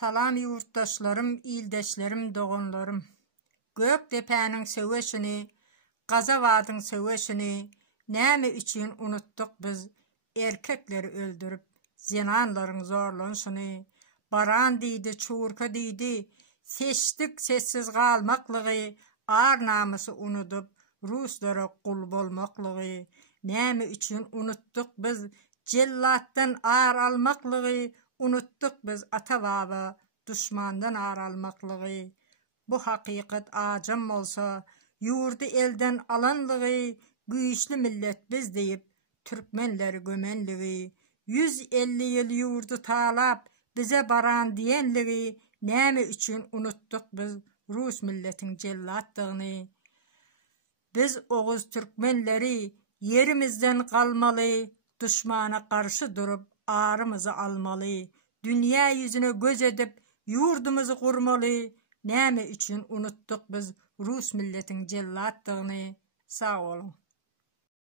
Salam yurttaşlarım, ildeşlerim, doğanlarım. Gökdepe'nin söveşini, Gazavadın söveşini, näme üçün unuttuk biz erkekleri öldürüp zinanların zorlanışını. Baran deydi, çuurka deydi, seçtik sessiz kalmaklığı, ar namusu unutup Ruslara kul bolmaklığı. Näme üçün unuttuk biz cellattan ar almaklığı, unuttuk biz ata baba düşmandan ar almaklığı. Bu hakikat acam olsa, yurdu elden alanlığı, güýçli millet biz deyip Türkmenleri gömenliği. 150 yıl yurdu talap bize baran diyenliği, näme üçün unuttuk biz Rus milletin cellatlığını. Biz Oğuz Türkmenleri yerimizden kalmalı, düşmana karşı durup ağrımızı almalı, dünya yüzüne göz edip yurdumuzu kurmalı. Näme üçün unuttuk biz Rus milletin cellatlığını. Sağ olun.